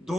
2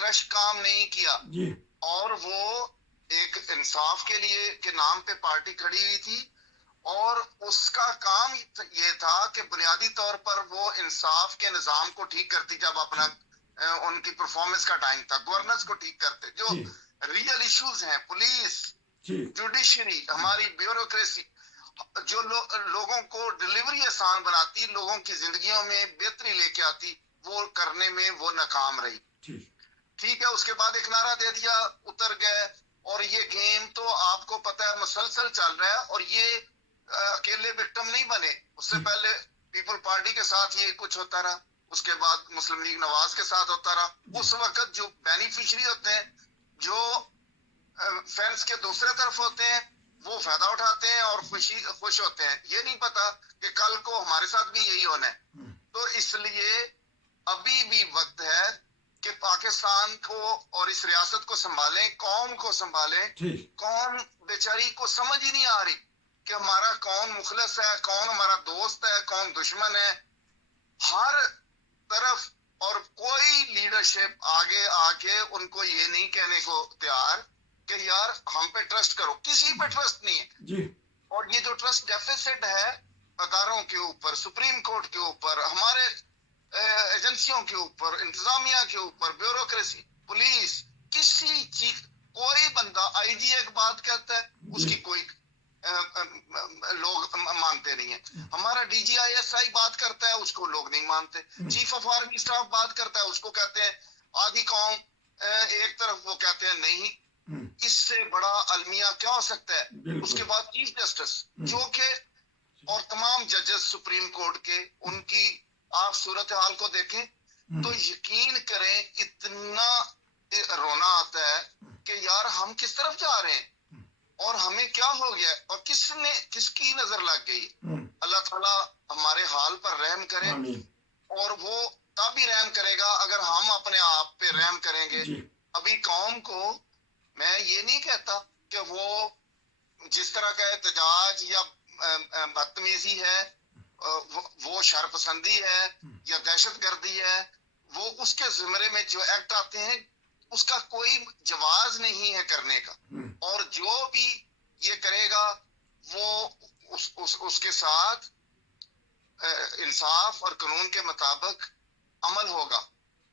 رش کام نہیں کیا جی اور وہ ایک انصاف کے لیے کے نام پہ پارٹی کھڑی ہوئی تھی اور اس کا کام یہ تھا کہ بنیادی طور پر وہ انصاف کے نظام کو ٹھیک کرتی جب اپنا ان کی پرفارمنس کا ٹائم تھا گورننس کو ٹھیک کرتے جو جی ریئل ایشوز ہیں پولیس جی جوڈیشری ہماری بیوروکریسی جو لوگوں کو ڈلیوری آسان بناتی لوگوں کی زندگیوں میں بہتری لے کے آتی وہ کرنے میں وہ ناکام رہی ٹھیک ہے اس کے بعد ایک نعرہ دے دیا اتر گئے اور یہ گیم تو آپ کو پتہ ہے مسلسل چل رہا ہے اور یہ اکیلے وکٹم نہیں بنے اس سے پہلے پیپل پارٹی کے ساتھ یہ کچھ ہوتا رہا اس کے بعد مسلم لیگ نواز کے ساتھ ہوتا رہا اس وقت جو بینیفیشری ہوتے ہیں جو فینس کے دوسرے طرف ہوتے ہیں وہ فائدہ اٹھاتے ہیں اور خوش ہوتے ہیں یہ نہیں پتا کہ کل کو ہمارے ساتھ بھی یہی ہونا ہے تو اس لیے ابھی بھی وقت ہے کہ پاکستان کو اور اس ریاست کو سنبھالیں قوم کو سنبھالیں قوم بیچاری کو سمجھ ہی نہیں آ رہی کہ ہمارا کون مخلص ہے کون ہمارا دوست ہے کون دشمن ہے ہر طرف اور کوئی لیڈرشپ آگے آ کے ان کو یہ نہیں کہنے کو تیار کہ یار ہم پہ ٹرسٹ کرو کسی پہ ٹرسٹ نہیں ہے جی اور یہ جو ٹرسٹ ڈیفیسٹ ہے اداروں کے اوپر سپریم کورٹ کے اوپر ہمارے ایجنسیوں کے اوپر انتظامیہ کے اوپر بیوروکریسی پولیس کسی چیز کوئی بندہ آئی جی ایک بات کہتا ہے اس کی کوئی لوگ مانتے نہیں ہیں ہمارا D G I S I بات کرتا ہے اس کو لوگ نہیں مانتے چیف آف آرمی اسٹاف بات کرتا ہے اس کو کہتے ہیں آدھی قوم ایک طرف وہ کہتے ہیں نہیں اس سے بڑا المیہ کیا ہو سکتا ہے اس کے بعد چیف جسٹس جو کہ اور تمام ججز سپریم کورٹ کے ان کی آپ صورتحال کو دیکھیں تو یقین کریں اتنا رونا آتا ہے کہ یار ہم کس طرف جا رہے ہیں اور ہمیں کیا ہو گیا اور کس کی نظر لگ گئی اللہ تعالیٰ ہمارے حال پر رحم کرے اور وہ تب ہی رحم کرے گا اگر ہم اپنے آپ پہ رحم کریں گے ابھی قوم کو میں یہ نہیں کہتا کہ وہ جس طرح کا احتجاج یا بدتمیزی ہے وہ شرپسندی ہے یا دہشت گردی ہے وہ اس کے زمرے میں جو ایکٹ آتے ہیں اس کا کوئی جواز نہیں ہے کرنے کا اور جو بھی یہ کرے گا وہ اس کے ساتھ انصاف اور قانون کے مطابق عمل ہوگا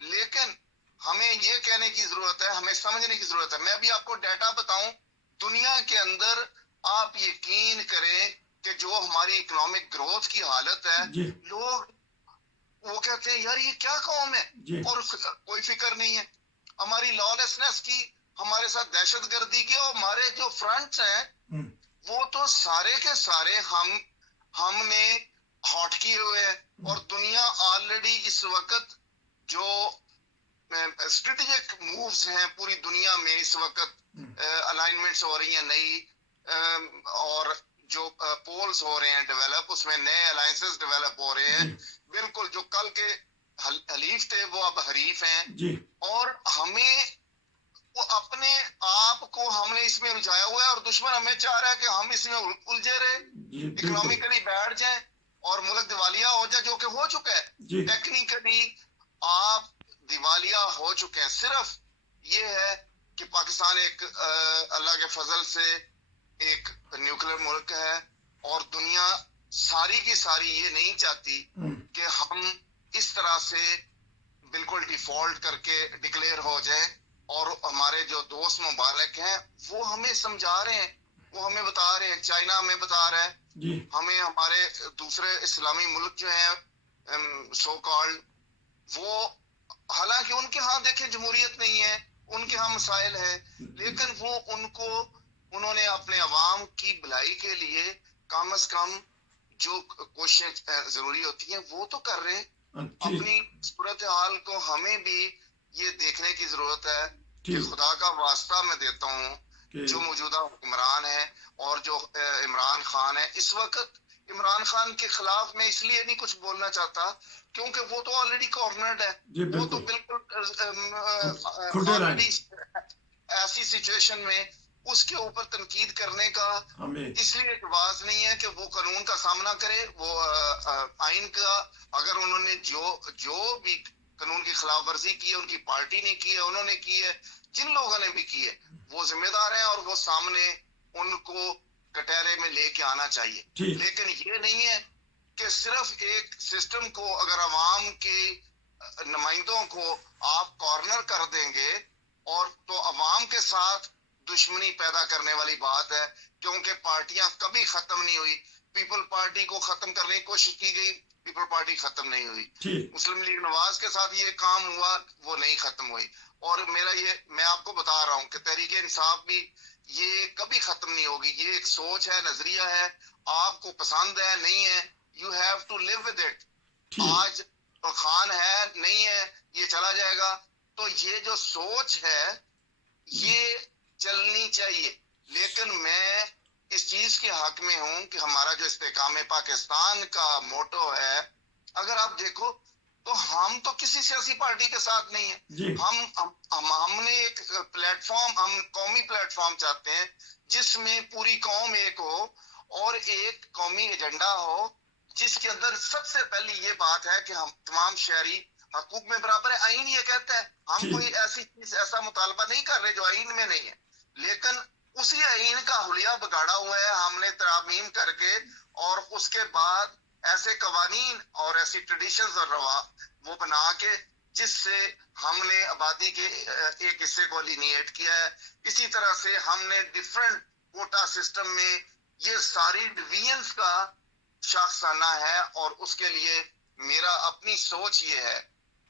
لیکن ہمیں یہ کہنے کی ضرورت ہے ہمیں سمجھنے کی ضرورت ہے میں بھی آپ کو ڈیٹا بتاؤں دنیا کے اندر آپ یقین کریں کہ جو ہماری اکنامک گروتھ کی حالت ہے لوگ وہ کہتے ہیں یار یہ کیا قوم ہے اور کوئی فکر نہیں ہے ہماری لا لیسنس کی ہمارے ساتھ دہشت گردی کے اور ہمارے جو فرنٹس ہیں وہ تو سارے کے سارے ہم نے ہاٹ کیے ہوئے ہیں اور دنیا آلریڈی اس وقت جو اسٹریٹجک مووز ہیں پوری دنیا میں اس وقت الائنمنٹس ہو رہی ہیں نئی اور جو پولز ہو رہے ہیں ڈیولپ اس میں نئے الائنسز ڈیولپ ہو رہے ہیں بالکل جو کل کے حلیف تھے وہ اب حریف ہیں اور ہمیں وہ اپنے آپ کو ہم نے اس میں الجھایا ہوا ہے اور دشمن ہمیں چاہ رہا ہے کہ ہم اس میں الجھے رہے اکنامکلی بیٹھ جائیں اور ملک دیوالیہ ہو جائے جو کہ ہو چکا ہے ٹیکنیکلی آپ دیوالیہ ہو چکے ہیں صرف یہ ہے کہ پاکستان ایک اللہ کے فضل سے ایک نیوکلیر ملک ہے اور دنیا ساری کی ساری یہ نہیں چاہتی کہ ہم اس طرح سے بالکل ڈیفالٹ کر کے ڈکلیئر ہو جائیں اور ہمارے جو دوست ممالک ہیں وہ ہمیں سمجھا رہے ہیں وہ ہمیں بتا رہے ہیں چائنا ہمیں بتا رہا ہے ہمیں ہمارے دوسرے اسلامی ملک جو ہیں سو کالڈ وہ حالانکہ ان کے ہاں دیکھیں جمہوریت نہیں ہے ان کے ہاں مسائل ہے لیکن وہ انہوں نے اپنے عوام کی بھلائی کے لیے کم از کم جو کوششیں ضروری ہوتی ہیں وہ تو کر رہے ہیں اپنی صورتحال کو ہمیں بھی یہ دیکھنے کی ضرورت ہے کہ خدا کا واسطہ میں دیتا ہوں جو موجودہ حکمران ہے اور جو عمران خان ہے اس وقت عمران خان کے خلاف میں اس لیے نہیں کچھ بولنا چاہتا کیونکہ وہ تو آلریڈی کارنرڈ ہے وہ تو بالکل آلریڈی ایسی سچویشن میں اس کے اوپر تنقید کرنے کا اس لیے جواز نہیں ہے کہ وہ قانون کا سامنا کرے وہ آئین کا اگر انہوں نے جو بھی قانون کی خلاف ورزی کی ہے، ان کی پارٹی نے کی ہے، انہوں نے کی ہے، جن لوگوں نے بھی کی ہے وہ ذمہ دار ہیں اور وہ سامنے ان کو کٹہرے میں لے کے آنا چاہیے. ٹھیک. لیکن یہ نہیں ہے کہ صرف ایک سسٹم کو اگر عوام کے نمائندوں کو آپ کارنر کر دیں گے اور تو عوام کے ساتھ دشمنی پیدا کرنے والی بات ہے، کیونکہ پارٹیاں کبھی ختم نہیں ہوئی. پیپل پارٹی کو ختم کرنے کی کوشش کی گئی، پیپل پارٹی ختم نہیں ہوئی. ٹھیک. مسلم لیگ نواز کے ساتھ یہ کام ہوا، وہ نہیں ختم ہوئی. اور میں آپ کو بتا رہا ہوں کہ تحریک انصاف بھی یہ کبھی ختم نہیں ہوگی. یہ ایک سوچ ہے، نظریہ ہے، آپ کو پسند ہے نہیں ہے، you have to live with it. ٹھیک. آج خان ہے نہیں ہے، یہ چلا جائے گا. تو یہ جو سوچ ہے یہ چلنی چاہیے. لیکن میں اس چیز کے حق میں ہوں کہ ہمارا جو استحکام پاکستان کا موٹو ہے، اگر آپ دیکھو تو ہم تو کسی سیاسی پارٹی کے ساتھ نہیں ہیں. جی. ہم نے ایک پلیٹ فارم، ہم قومی پلیٹ فارم چاہتے ہیں جس میں پوری قوم ایک ہو اور ایک قومی ایجنڈا ہو، جس کے اندر سب سے پہلی یہ بات ہے کہ ہم تمام شہری حقوق میں برابر ہے. آئین یہ کہتا ہے، ہم کوئی ایسی چیز، ایسا مطالبہ نہیں کر رہے جو آئین میں نہیں ہے. لیکن اسی آئین کا حلیہ بگاڑا ہوا ہے ہم نے ترامیم کر کے، اور اس کے بعد ایسے قوانین اور ایسی ٹریڈیشنز اور روا وہ بنا کے جس سے ہم نے آبادی کے ایک حصے کو الینیٹ کیا ہے. اسی طرح سے ہم نے ڈیفرنٹ کوٹا سسٹم میں یہ ساری ڈویژنز کا شاخسانہ ہے. اور اس کے لیے میرا اپنی سوچ یہ ہے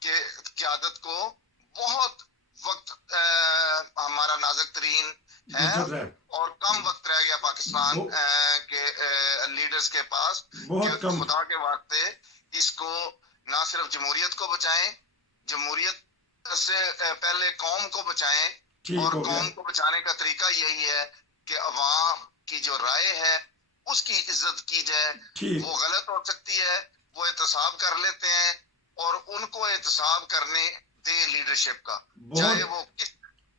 کہ قیادت کو بہت وقت ہمارا نازک ترین ہے اور کم وقت رہ گیا پاکستان کے لیڈرز کے پاس کہ خدا کے واسطے اس کو نہ صرف جمہوریت کو بچائیں، جمہوریت سے پہلے قوم کو بچائیں. اور قوم کو بچانے کا طریقہ یہی ہے کہ عوام کی جو رائے ہے اس کی عزت کی جائے. وہ غلط ہو سکتی ہے، وہ احتساب کر لیتے ہیں اور ان کو احتساب کرنے دے لیڈرشپ کا، چاہے وہ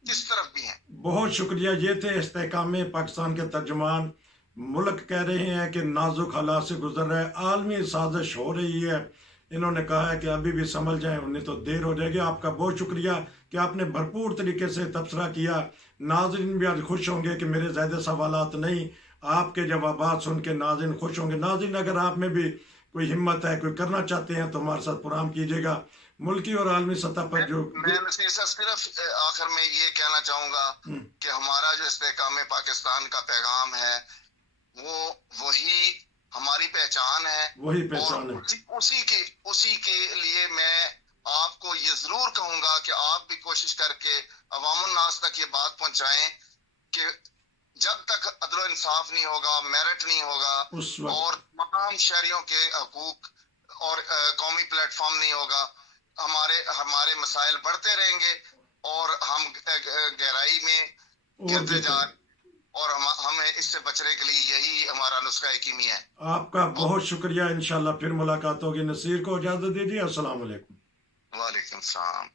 کس طرف بھی ہیں. بہت شکریہ. یہ تھے استحکام پاکستان کے ترجمان. ملک کہہ رہے ہیں کہ نازک حالات سے گزر رہا ہے، عالمی سازش ہو رہی ہے. انہوں نے کہا ہے کہ ابھی بھی سنبھل جائیں، انہیں تو دیر ہو جائے گی. آپ کا بہت شکریہ کہ آپ نے بھرپور طریقے سے تبصرہ کیا. ناظرین بھی آج خوش ہوں گے کہ میرے زیادہ سوالات نہیں، آپ کے جوابات سن کے ناظرین خوش ہوں گے. ناظرین اگر آپ میں بھی کوئی ہمت ہے، کوئی کرنا چاہتے ہیں تو ہمارے ساتھ پروگرام کیجیے گا. ملکی اور عالمی سطح پر جو میں نصیر صاحب صرف آخر میں یہ کہنا چاہوں گا کہ ہمارا جو استحکام پاکستان کا پیغام ہے وہ وہی ہماری پہچان ہے. وہی پہچان ہے. اسی کے لیے میں آپ کو یہ ضرور کہوں گا کہ آپ بھی کوشش کر کے عوام الناس تک یہ بات پہنچائیں کہ جب تک عدل و انصاف نہیں ہوگا، میرٹ نہیں ہوگا اور تمام شہریوں کے حقوق اور قومی پلیٹ فارم نہیں ہوگا، ہمارے مسائل بڑھتے رہیں گے اور ہم گہرائی میں گرتے جا رہے، اور ہمیں اس سے بچنے کے لیے یہی ہمارا نسخہ حکیمی ہے. آپ کا بہت شکریہ. انشاءاللہ پھر ملاقات ہوگی. نصیر کو اجازت دیجیے. السلام علیکم. وعلیکم السلام.